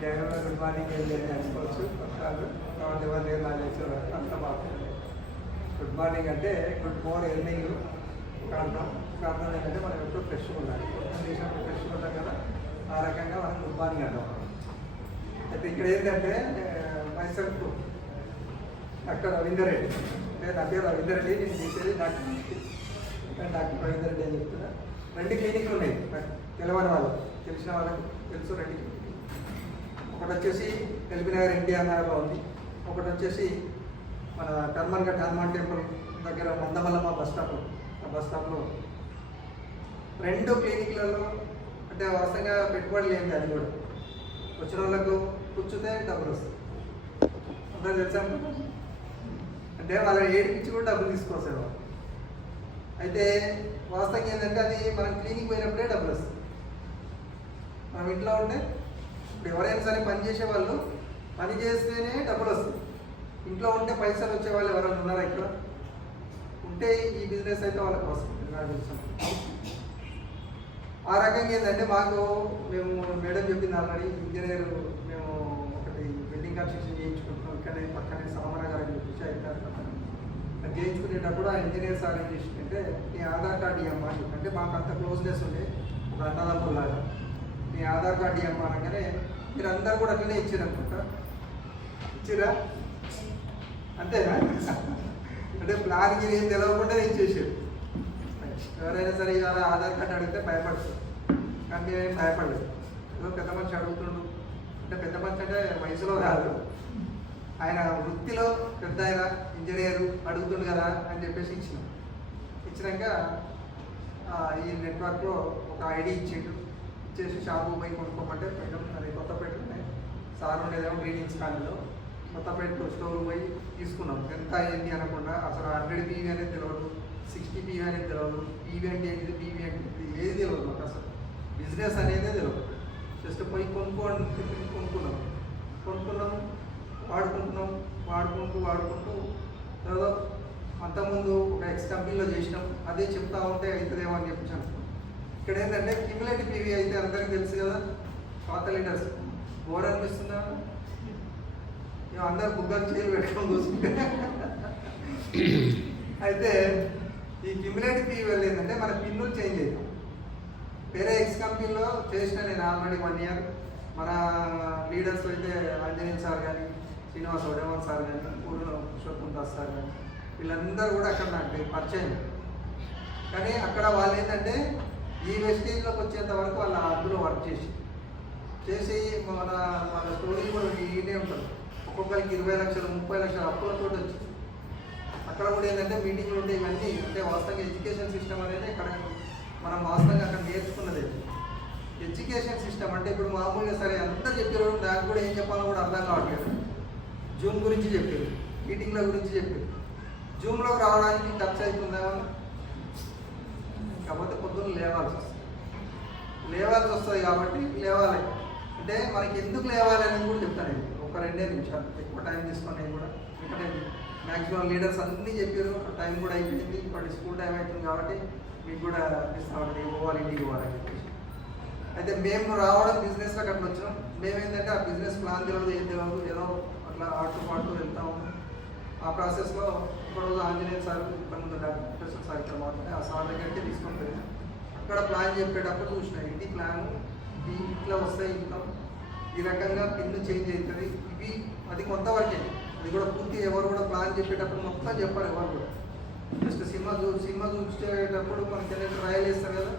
Good morning ఏం లేదు అనుకోవచ్చు పక్షాలు కాబట్టి ఎవరు నాలేశ్వర అంత బాగుంటుంది. గుడ్ మార్నింగ్ అంటే గుడ్ మార్నింగ్ ఎర్నింగ్ కారణం ఏంటంటే మనం ఎప్పుడు ఫ్రెష్గా ఉండాలి. దేశంలో ఫ్రెష్గా ఉంటాం కదా, ఆ రకంగా మనం గుడ్ మార్నింగ్ అంటాం. అయితే ఇక్కడ ఏంటంటే మైసెల్ఫ్ డాక్టర్ రవీందర్ రెడ్డి, నేను నా పేరు రవీందర్ రెడ్డి, నేను చేసేది డాక్టర్ రవీందర్ రెడ్డి అని చెప్తున్నా. 2 క్లినిక్లు ఉన్నాయి నాకు తెలవని వాళ్ళు, తెలిసిన వాళ్ళకి తెలుసు. 2 క్లినిక్, ఒకటి వచ్చేసి ఎల్బీనగర్ ఎన్టీఆర్ నగర్లో ఉంది, ఒకటి వచ్చేసి మన టర్మన్ఘట్ హనుమాన్ టెంపుల్ దగ్గర మందమల్లమ్మ బస్ స్టాప్లో 2 క్లినిక్లలో అంటే వాస్తవంగా పెట్టుబడి లేదు. అది కూడా వచ్చిన వాళ్ళకు కూర్చుతే డబ్బులు వస్తాయి. అంతా తెలుసా అంటే వాళ్ళ ఏడిపించి కూడా డబ్బులు తీసుకొస్తారు. అయితే వాస్తవంగా ఏంటంటే అది మనం క్లినిక్ పోయినప్పుడే డబ్బులు వస్తాయి. మనం ఇంట్లో ఉంటే ఇప్పుడు ఎవరైనా సరే పని చేసే వాళ్ళు పని చేస్తేనే డబ్బులు వస్తాయి. ఇంట్లో ఉంటే పైసలు వచ్చే వాళ్ళు ఎవరైనా ఉన్నారా? ఇక్కడ ఉంటే ఈ బిజినెస్ అయితే వాళ్ళకి వస్తుంది. ఆ రకంగా ఏంటంటే మేము మేడం చెప్పింది ఆల్రెడీ, ఇంజనీర్ మేము ఒకటి బిల్డింగ్ కన్స్ట్రక్షన్ చేయించుకుంటున్నాం ఇక్కడనే పక్కనే సామనగర్ అని చెప్పేసి అవుతారు. అది చేయించుకునేటప్పుడు ఆ ఇంజనీర్ సార్ ఏం చేసిందంటే నీ ఆధార్ కార్డు ఇవ్వమ్మా అంటే మాకు అంత క్లోజ్నెస్ ఉండే ఒక అన్నదమ్ములాగా, నీ ఆధార్ కార్డు ఇవ్వమ్మా అనగానే మీరు అందరు కూడా అట్లనే ఇచ్చారనుకుంటా. ఇచ్చిరా అంతేనా? అంటే ప్లాన్కి ఏం తెలవకుండా ఇచ్చేసారు. ఎవరైనా సరే ఇవాళ ఆధార్ కార్డు అడిగితే భయపడతారు, కానీ మేమేం భయపడలేదు. ఏదో పెద్ద మనిషి అడుగుతుండు అంటే పెద్ద మనిషి అంటే వయసులో కాదు, ఆయన వృత్తిలో పెద్ద ఆయన ఇంజనీరు అడుగుతుండు కదా అని చెప్పేసి ఇచ్చినాక ఈ నెట్వర్క్లో ఒక ఐడి ఇచ్చేసి షాపు పోయి కొనుక్కోమంటే మేడం అది కొత్తపేటలోనే సార్ ఉండేదేమో గ్రీనింగ్స్ కాలనీలో కొత్తపేట స్టోర్ పోయి తీసుకున్నాం. ఎంత ఏంటి అనకుండా అసలు 100 PV అనేది తెలియదు, 60 PV అనేది తెలియదు, PV అంటే ఏంటిది, PV అంటే ఏది తెలియదు మాకు. అసలు బిజినెస్ అనేదే తెలియదు. జస్ట్ పోయి కొనుక్కున్నాం, వాడుకుంటూ ఏదో అంతకుముందు ఒక ఎక్స్ కంపెనీలో చేసినాం. అదే చెప్తా ఉంటే అవుతుందేమో అని చెప్పాను. ఇక్కడ ఏంటంటే క్యుములేటివ్ PV అయితే అందరికీ తెలుసు కదా, పాత లీటర్స్ బోర్ అనిపిస్తుందా? అందరు బుగ్గలు చేయలు పెట్టుకొని చూసుకుంటే అయితే ఈ క్యుములేటివ్ PV వల్ల ఏంటంటే మన పిన్నులు చేంజ్ అవుతాం. వేరే ఎక్స్ కంపెనీలో చేసిన నేను ఆల్రెడీ 1 year. మన లీడర్స్ అయితే ఆంజనేయ సార్ కానీ, శ్రీనివాస్ వడేవన్ సార్ కానీ, పూర్ణ పురుషోత్తం దాస్ సార్ కానీ, వీళ్ళందరూ కూడా అక్కడ నాకు పరిచయం. కానీ అక్కడ వాళ్ళు ఏంటంటే ఈ వెస్టేజ్లోకి వచ్చేంత వరకు వాళ్ళు అందులో వర్క్ చేసి వాళ్ళ స్టోరీ కూడా ఈనే ఉంటుంది. ఒక్కొక్కరికి 20 లక్షలు 30 లక్షలు అప్పులతో వచ్చి అక్కడ కూడా ఏంటంటే మీటింగ్లు ఉంటే ఇవన్నీ అంటే వాస్తవంగా ఎడ్యుకేషన్ సిస్టమ్ అనేది ఇక్కడ మనం వాస్తవంగా అక్కడ నేర్చుకున్నది. ఎడ్యుకేషన్ సిస్టమ్ అంటే ఇప్పుడు మామూలుగా సరే అంతా చెప్పారు, నాకు కూడా ఏం చెప్పాలో కూడా అర్థం కావట్లేదు. జూమ్ గురించి చెప్పారు, మీటింగ్ల గురించి చెప్పారు. జూమ్లోకి రావడానికి ఖర్చు అవుతుందా? కాకపోతే పొద్దున్న లేవాల్సి వస్తుంది కాబట్టి లేవాలి. అంటే మనకి ఎందుకు లేవాలి అనేది కూడా చెప్తాను. ఒక 2 నిమిషాలు ఎక్కువ టైం తీసుకొని నేను కూడా ఎందుకంటే మ్యాక్సిమం లీడర్స్ అన్నీ చెప్పారు. టైం కూడా అయిపోయింది, ఇప్పటి స్కూల్ టైం అవుతుంది కాబట్టి మీకు కూడా అనిపిస్తూ ఉంటుంది ఇంటికి పోవాలని చెప్పేసి. అయితే మేము రావడం బిజినెస్లోకి అట్లా వచ్చినాం. మేమేంటంటే ఆ బిజినెస్ ప్లాన్ తెలియదు, ఏం తెలియదు, ఏదో అట్లా పాటు వెళ్తాము. ఆ ప్రాసెస్లో ఒకరోజు ఆంజనేయ సార్ ఇక్కడ డాక్టర్ సార్ ఇక్కడ మాత్రమే ఆ సార్ దగ్గరికి తీసుకొని పోయినా. అక్కడ ప్లాన్ చెప్పేటప్పుడు చూసిన ఇది ప్లాన్ ఇట్లా వస్తాయి, ఇట్లా ఈ రకంగా పిన్ను చేంజ్ అవుతుంది. ఇవి అది కొంతవరకే, అది కూడా పూర్తి ఎవరు కూడా ప్లాన్ చెప్పేటప్పుడు మొత్తం చెప్పారు ఎవరు కూడా. జస్ట్ సినిమా చూసేటప్పుడు మనకి ఏదైతే ట్రయల్ వేస్తారు కదా,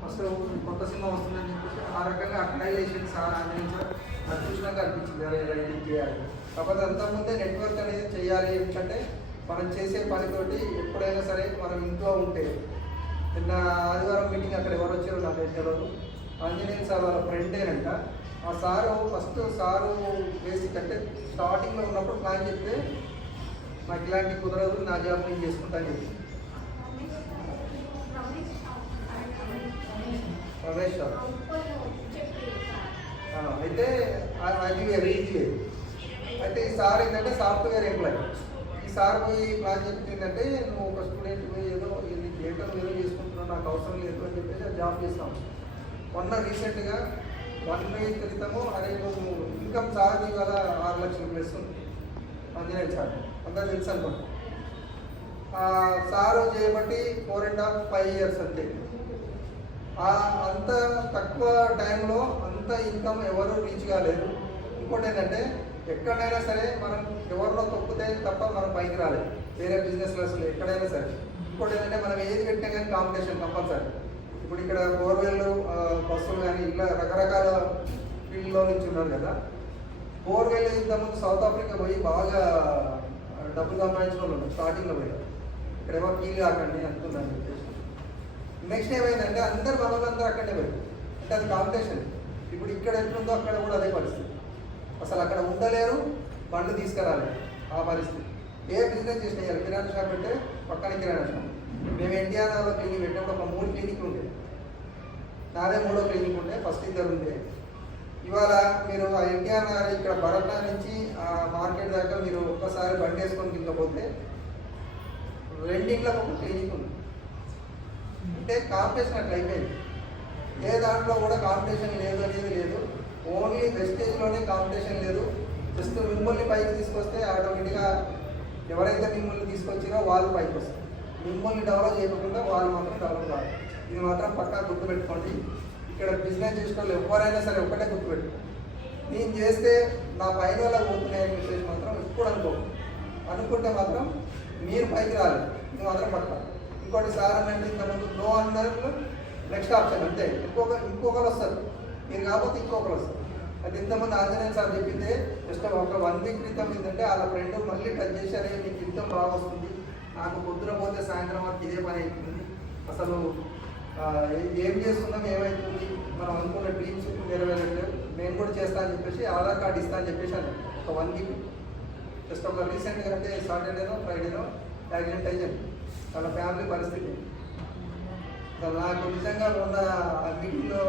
ఫస్ట్ కొత్త సినిమా వస్తుందని చెప్పేసి ఆ రకంగా ఆ ట్రయల్ వేసేది సార్ ఆంజనేయ సార్. అది చూసినాక అనిపించింది రైటింగ్ చేయాలి. కాకపోతే అంతకుముందే నెట్వర్క్ అనేది చేయాలి. ఎందుకంటే మనం చేసే పనితోటి ఎప్పుడైనా సరే మనం ఇంట్లో ఉంటే నిన్న ఆదివారం మీటింగ్ అక్కడ ఎవరు వచ్చారో నాకు తెలియదు. ఆంజనేయ సార్ వాళ్ళ ఫ్రెండేనంట. ఆ సారు ఫస్ట్ బేసిక్ అంటే స్టార్టింగ్లో ఉన్నప్పుడు ప్లాన్ చెప్తే నాకు ఇలాంటి కుదరదు, నా జాబ్ నేను చేసుకుంటా అని చెప్పి రమేష్ సార్ అయితే అది వెరీ ఈజీ. అయితే ఈ సార్ ఏంటంటే సాఫ్ట్వేర్ ఎంప్లాయీ. ఈ సార్ పోయి ప్లాన్ చెప్తుందంటే నువ్వు ఒక స్టూడెంట్ పోయి ఏదో డేటా ఏదో చేసుకుంటున్నావు, నాకు అవసరం లేదు అని చెప్పేసి జాబ్ చేస్తాం. మొన్న రీసెంట్గా 1 వీక్ క్రితము అరే నువ్వు ఇన్కమ్ చార్జ్ ఇవాళ 6 లక్షలు ప్లస్ ఆంజనేయ చార్జ్ అంతా తెలుసు అనుకోండి. సారు చేయబట్టి 4.5 ఇయర్స్ అంతే. అంత తక్కువ టైంలో అంత ఇన్కమ్ ఎవరు రీచ్ కాలేదు. ఇంకోటి ఏంటంటే ఎక్కడైనా సరే మనం ఎవరిలో తొక్కితే తప్ప మనం పైకి రాలేదు, వేరే బిజినెస్లో అసలు ఎక్కడైనా సరే. ఇంకోటి ఏంటంటే మనం ఏది పెట్టినా కానీ కాంపిటీషన్ కంపల్సరీ. ఇప్పుడు ఇక్కడ బోర్వెల్ బస్సులు కానీ ఇలా రకరకాల ఫీల్డ్లో నుంచి ఉన్నారు కదా. బోర్వెల్ ఇంతకుముందు సౌత్ ఆఫ్రికా పోయి బాగా డబ్బులు సంపాదించిన వాళ్ళు ఉన్నారు స్టార్టింగ్లో పోయి. ఇక్కడేమో కీలు కాకండి అనుకుందని చెప్పేసి నెక్స్ట్ ఏమైందంటే అందరు మనోళ్ళందరూ అక్కడే పోయి అంటే అది కాంపిటీషన్. ఇప్పుడు ఇక్కడ ఎట్లుందో అక్కడ కూడా అదే పరిస్థితి. అసలు అక్కడ ఉండలేరు, బండ్లు తీసుకురాలేదు ఆ పరిస్థితి. ఏ బిజినెస్ చేసినా కిరాణా షాప్ పెట్టే పక్కన కిరాణా షాప్. మేము ఎన్టీఆర్లో క్లినిక్ పెట్టినప్పుడు ఒక 3 క్లినిక్లు ఉంటాయి. నాదే 3వ క్లినిక్ ఉంటే ఫస్ట్ 2 ఉండే. ఇవాళ మీరు ఆ ఎన్టీఆర్ నగర్ ఇక్కడ భరత నుంచి ఆ మార్కెట్ దాకా మీరు ఒక్కసారి బండి వేసుకొని కిందపోతే 2 ఒక క్లినిక్ ఉంది. అంటే కాంపిటీషన్ అట్లా అయిపోయింది. ఏ దాంట్లో కూడా కాంపిటీషన్ లేదు అనేది లేదు. ఓన్లీ వెస్టేజ్లోనే కాంపిటీషన్ లేదు. జస్ట్ మిమ్మల్ని పైకి తీసుకొస్తే ఆటోమేటిక్గా ఎవరైతే మిమ్మల్ని తీసుకొచ్చినా వాళ్ళు పైకి వస్తారు. మిమ్మల్ని డెవలప్ చేయకుండా వాళ్ళు మాత్రం డెవలప్ కాదు. ఇది మాత్రం పక్కా గుర్తుపెట్టుకోండి. ఇక్కడ బిజినెస్ చేసిన వాళ్ళు ఎవరైనా సరే ఒకటే గుర్తుపెట్టుకోండి, నేను చేస్తే నా పైన వాళ్ళకి పోతున్నాయని విషయం మాత్రం ఎప్పుడు అనుకుంటే మాత్రం మీరు పైకి రాలేదు. ఇది మాత్రం పక్కా. ఇంకోటి సార్ అంటే ఇంతకుముందు నో అన్నారు, నెక్స్ట్ ఆప్షన్ అంతే. ఇంకొకరు వస్తారు, మీరు కాకపోతే ఇంకొకరు వస్తారు. అది ఇంతమంది ఆంజనేయ సార్ చెప్పిందే జస్ట్ ఒక 1 వీక్ క్రితం ఏంటంటే వాళ్ళ ఫ్రెండ్ మళ్ళీ టచ్ చేశారే నీకు ఇన్కమ్ బాగా వస్తుంది, నాకు పొద్దున పోతే సాయంత్రం వరకు ఇదే పని అవుతుంది, అసలు ఏం చేస్తున్నాం ఏమవుతుంది, మనం అనుకున్న డ్రీమ్స్ నెరవేరట్లేదు, నేను కూడా చేస్తా అని చెప్పేసి ఆధార్ కార్డు ఇస్తా అని చెప్పేసి అన్నాను. ఒక 1 వీక్ జస్ట్ ఒక రీసెంట్గా అంటే సాటర్డేనో ఫ్రైడేనో యాక్సిడెంట్ అయ్యాను. వాళ్ళ ఫ్యామిలీ పరిస్థితి నాకు నిజంగా ఉన్న ఆ మీటింగ్లో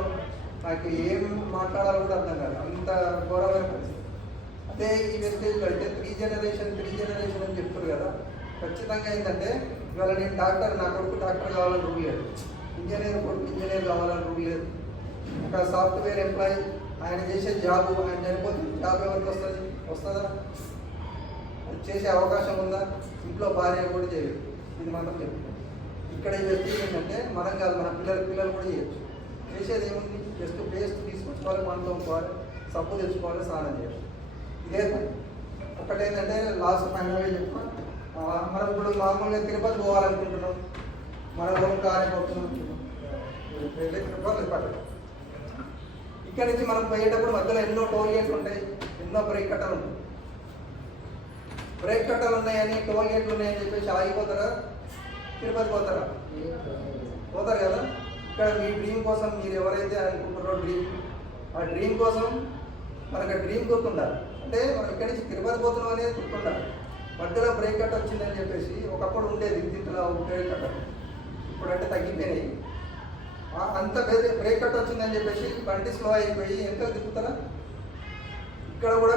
నాకు ఏం మాట్లాడాలో కూడా అర్థం కాదు, అంత ఘోరమైన పరిస్థితి. అదే ఈ వెస్టేజ్లో అయితే 3 జనరేషన్ అని చెప్తారు కదా. ఖచ్చితంగా ఏంటంటే ఇవాళ నేను డాక్టర్, నా కొడుకు డాక్టర్ కావాలని రూల్ లేదు, ఇంజనీర్ కొడుకు ఇంజనీర్ కావాలని రూల్ లేదు. ఒక సాఫ్ట్వేర్ ఎంప్లాయీ ఆయన చేసే జాబ్, ఆయన చనిపోతే జాబ్ ఎవరికి వస్తుందా? చేసే అవకాశం ఉందా? ఇంట్లో భార్య కూడా చేయలేదు. ఇది మాత్రం చెప్తాను. ఇక్కడ ఈ వ్యక్తి ఏంటంటే మనం కాదు, మన పిల్లలు కూడా చేయొచ్చు. చేసేది ఏముంది, జస్ట్ పేస్ట్ తీసుకొచ్చుకోవాలి, మనం తోముకోవాలి, సబ్బు తెచ్చుకోవాలి, స్నానం చేయాలి, ఇదే పని. ఒకటేంటంటే లాస్ట్ ఫైనల్గా చెప్తున్నా, మనం ఇప్పుడు మామూలుగా తిరుపతి పోవాలనుకుంటున్నాం, మన లోన్ కారైపోతున్నాం, తిరుపతి ఇక్కడ నుంచి మనం పోయేటప్పుడు మధ్యలో ఎన్నో టోల్ గేట్లు ఉంటాయి, ఎన్నో బ్రేక్ కట్టాలు ఉంటాయి. బ్రేక్ కట్టాలు ఉన్నాయని, టోల్ గేట్లు ఉన్నాయని చెప్పేసి ఆగిపోతారా? తిరుపతి పోతారు కదా. ఇక్కడ మీ డ్రీమ్ కోసం మీరు ఎవరైతే అనుకుంటున్నారో ఆ డ్రీమ్ కోసం మనకు డ్రీమ్ గుర్తుండాలి. అంటే మనం ఇక్కడి నుంచి తిరుపతి పోతున్నాం అనేది గుర్తుండాలి. మధ్యలో బ్రేక్ కట్ వచ్చిందని చెప్పేసి ఒకప్పుడు ఉండేది ఇంటిలో బ్రేక్ కట్, ఇప్పుడంటే తగ్గిపోయినాయి. అంత బ్రేక్ కట్ వచ్చిందని చెప్పేసి బండి స్లో అయిపోయి ఎంత తిప్పుతారా? ఇక్కడ కూడా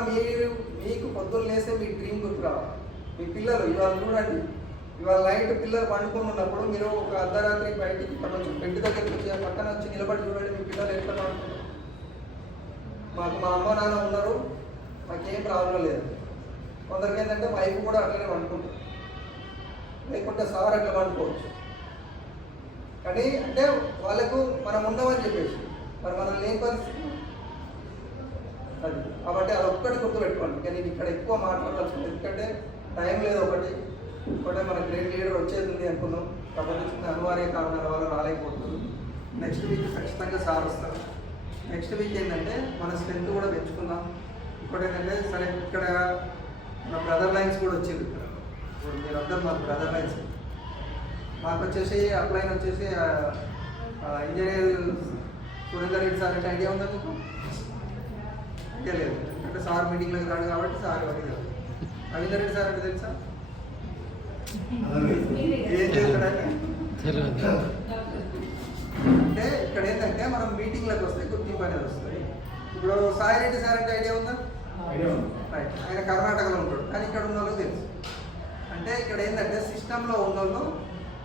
మీకు పొద్దున్న లేస్తే మీ డ్రీమ్ గుర్తు రావాలి. మీ పిల్లలు ఇవాళ చూడండి, ఇవాళ నైట్ పిల్లలు పండుకొని ఉన్నప్పుడు మీరు ఒక అర్ధరాత్రి బయటికి పట్టవచ్చు, బెడ్ దగ్గరికి వచ్చి పక్కన వచ్చి నిలబడి చూడండి, మీ పిల్లలు ఎట్లా పండుకుంటారు. మాకు మా అమ్మ నాన్న ఉన్నారు, మాకేం ప్రాబ్లం లేదు. కొందరికి ఏంటంటే వైఫ్ కూడా అట్లనే పండుకుంటారు, లేకుంటే సార్ అట్లా పండుకోవచ్చు. కానీ అంటే వాళ్ళకు మనం ఉండమని చెప్పేసి మరి మనం లేని పరిస్థితి అది. కాబట్టి అది ఒక్కటి గుర్తుపెట్టుకోండి. కానీ నేను ఇక్కడ ఎక్కువ మాట్లాడాల్సింది, ఎందుకంటే టైం లేదు. ఒకటి మన గ్రేట్ లీడర్ వచ్చేది ఉంది అనుకున్నాం, కాబట్టి చిన్న అనివార్య కారణాల వల్ల రాలేకపోతుంది. నెక్స్ట్ వీక్ ఖచ్చితంగా సార్ వస్తారు. నెక్స్ట్ వీక్ ఏంటంటే మన స్ట్రెంత్ కూడా పెంచుకుందాం. ఇంకోటి ఏంటంటే సరే ఇక్కడ మన బ్రదర్ లైన్స్ కూడా వచ్చింది. ఇప్పుడు మీరు అందరూ మన బ్రదర్ లైన్స్ మాకు వచ్చేసి అప్లైన్ వచ్చేసి ఇంజనీర్ సురేందర్ రెడ్డి సార్ అంటే ఐడియా ఉందా మీకు? ఐడియా లేదు, అంటే సార్ మీటింగ్లోకి రాడు కాబట్టి సార్ అడిగారు. రవీందర్ రెడ్డి సార్ అంటే తెలుసా? ఏం చేస్తాడంటే అంటే ఇక్కడ ఏంటంటే మనం మీటింగ్లకు వస్తాయి, గుర్తింపు అనేది వస్తాయి. ఇప్పుడు సాయి రెడ్డి సార్ అంటే ఐడియా ఉందా? రైట్, ఆయన కర్ణాటకలో ఉంటాడు, కానీ ఇక్కడ ఉన్న వాళ్ళకి తెలుసు. అంటే ఇక్కడ ఏంటంటే సిస్టంలో ఉన్న వాళ్ళు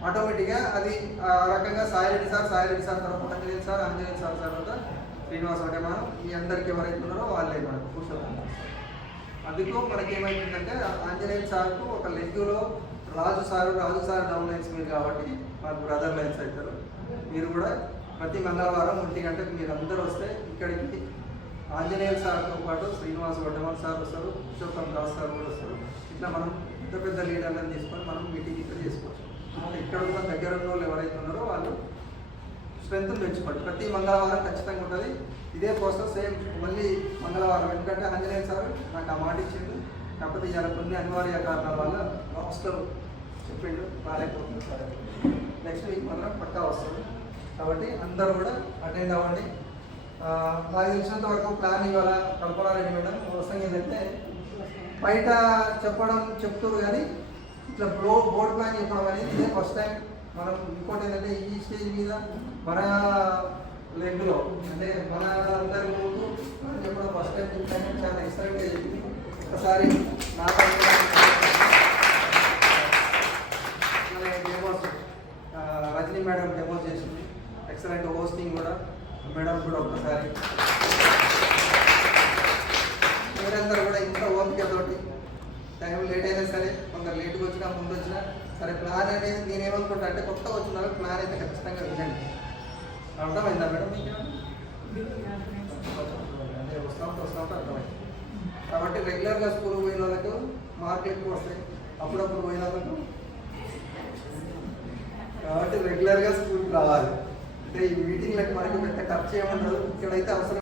ఆటోమేటిక్గా అది ఆ రకంగా సాయి రెడ్డి సార్ తర్వాత ఆంజనేయ సార్ తర్వాత శ్రీనివాస్ వడ్డమానం మీ అందరికి ఎవరైతే ఉన్నారో వాళ్ళే మనకు పురుషోత్తం అందుకు మనకేమైతుందంటే ఆంజనేయ సార్కు ఒక లెగ్గులో రాజు సార్ డౌన్ లైన్స్ మీరు కాబట్టి మాకు బ్రదర్ లైన్స్ అవుతారు. మీరు కూడా ప్రతి మంగళవారం 1 గంటకు మీరు అందరూ వస్తే ఇక్కడికి ఆంజనేయ సార్తో పాటు శ్రీనివాస్ వడ్డమాన్ సార్ వస్తారు, పురుషోత్తం దాస్ సార్ కూడా వస్తారు. ఇట్లా మనం పెద్ద లీడర్లను తీసుకొని మనం మీటింగ్ ఇక్కడ చేసుకోవచ్చు. ఇక్కడ ఉన్న దగ్గర ఉన్న వాళ్ళు ఎవరైతే ఉన్నారో వాళ్ళు స్ట్రెంత్ పెంచుకోండి. ప్రతి మంగళవారం ఖచ్చితంగా ఉంటుంది ఇదే ప్రాసెస్ సేమ్ మళ్ళీ మంగళవారం. ఎందుకంటే ఆంజనేయ సార్ నాకు ఆ మాట ఇచ్చిండు, కాకపోతే ఇవాళ కొన్ని అనివార్య కారణాల వల్ల లాస్ట్లో చెప్పిండు రాలేకపోతుంది సార్. నెక్స్ట్ వీక్ మాత్రం పక్కా వస్తుంది కాబట్టి అందరూ కూడా అటెండ్ అవ్వండి. నాకు తెలిసినంత వరకు ప్లాన్ ఇవాళ కల్పనారెడ్డి మేడం అవసరం ఏంటంటే బయట చెప్తారు కానీ ఇట్లా బోర్డ్ ప్లాన్ చెప్పడం అనేది ఇదే ఫస్ట్ టైం. మనం ఇంకోటి ఏంటంటే ఈ స్టేజ్ మీద మన లెగ్లో అంటే మన అందరి ముందు చెప్పడం ఫస్ట్ టైం చెప్పాను. చాలా ఎక్సలెంట్గా చెప్పింది. ఒకసారి డెమోస్ రజనీ మేడం డెమోస్ చేసింది, ఎక్సలెంట్ హోస్టింగ్ కూడా మేడం కూడా ఒకసారి మీరందరూ కూడా ఇంత ఓపికతోటి టైం లేట్ అయినా సరే కొందరు లేట్గా వచ్చినా ముందు వచ్చినా సరే ప్లాన్ అనేది నేనేమనుకుంటా అంటే కొత్తగా వచ్చిన ప్లాన్ అయితే ఖచ్చితంగా వినండి. అర్థమైందా మేడం మీకు? అంటే వస్తామంటే అర్థమైంది. కాబట్టి రెగ్యులర్గా స్కూల్ పోయిన వాళ్ళకు మార్కులు ఎక్కువ వస్తాయి, అప్పుడప్పుడు పోయిన వాళ్ళకు. కాబట్టి రెగ్యులర్గా స్కూల్కి రావాలి. అంటే ఈ మీటింగ్లకు మనకి పెద్ద ఖర్చు ఏముండదు. ఇక్కడైతే అవసరం